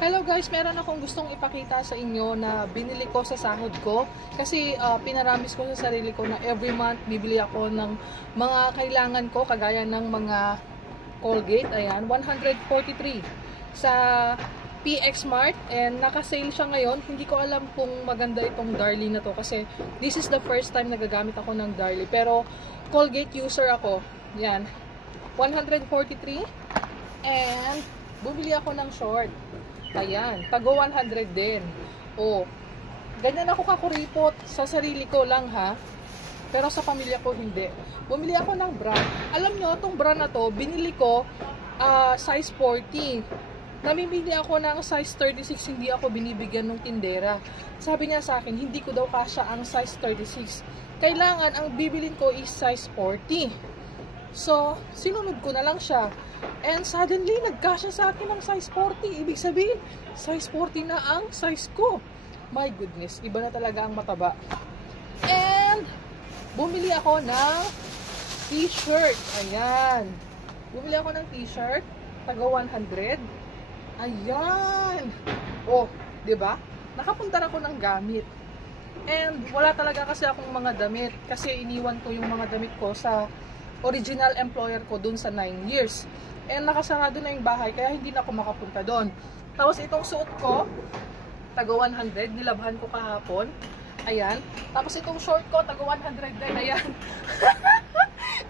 Hello guys, meron akong gustong ipakita sa inyo na binili ko sa sahod ko. Kasi pinaramis ko sa sarili ko na every month bibili ako ng mga kailangan ko, kagaya ng mga Colgate. Ayan, 143 sa PX Mart, and naka-sale siya ngayon. Hindi ko alam kung maganda itong Darlie na to kasi this is the first time nagagamit ako ng Darlie. Pero Colgate user ako. Yan, 143, and bumili ako ng short. Ayan, tago 100 din. Oh, ganyan ako kakuripot sa sarili ko lang ha. Pero sa pamilya ko hindi. Bumili ako ng brand. Alam nyo, itong brand na to, binili ko size 40. Namimili ako ng size 36, hindi ako binibigyan ng tindera. Sabi niya sa akin, hindi ko daw kasya ang size 36. Kailangan, ang bibilin ko is size 40. So, sinunod ko na lang siya. And suddenly, nagkasya sa akin ng size 40. Ibig sabihin, size 40 na ang size ko. My goodness, iba na talaga ang mataba. And, bumili ako ng t-shirt. Ayan. Bumili ako ng t-shirt. Taga 100. Ayan. Oh, diba? Nakapuntar ako ng gamit. And, wala talaga kasi akong mga damit. Kasi iniwan ko yung mga damit ko sa original employer ko dun sa 9 years. And nakasarado na yung bahay, kaya hindi na ako makapunta doon. Tapos itong suot ko, taga 100, nilabhan ko kahapon. Ayan. Tapos itong short ko, taga 100 din. Ayan.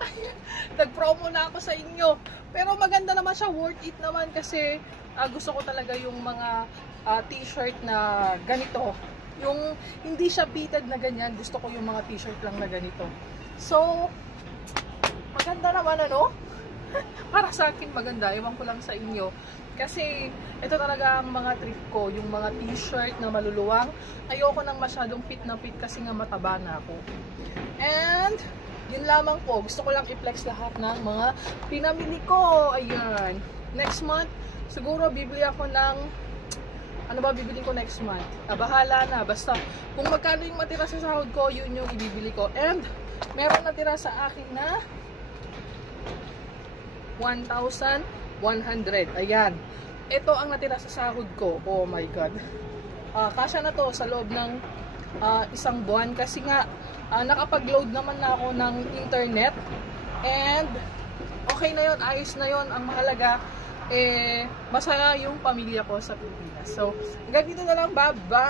Ayan. Nag-promo na ako sa inyo. Pero maganda naman siya, worth it naman kasi gusto ko talaga yung mga t-shirt na ganito. Yung hindi siya fitted na ganyan, gusto ko yung mga t-shirt lang na ganito. So, maganda naman ano? Para sa akin maganda, ewan ko lang sa inyo. Kasi ito talaga ang mga trip ko, yung mga t-shirt na maluluwang. Ayoko nang masyadong fit na fit kasi nga mataba na ako. And yun lamang po, gusto ko lang i-flex lahat ng mga pinamili ko. Ayan. Next month, siguro bibili ako ng ano ba bibili ko next month? Bahala na. Basta kung magkano yung matira sa sahod ko, yun yung ibibili ko. And meron natira sa akin na 1,100. Ayan. Ito ang natira sa sahod ko. Oh my God. Kasya na to sa loob ng isang buwan. Kasi nga, nakapag-load naman na ako ng internet. And, okay na yun. Ayos na yun. Ang mahalaga, masaya yung pamilya ko sa Pilipinas. So, hanggang dito na lang. Bye-bye!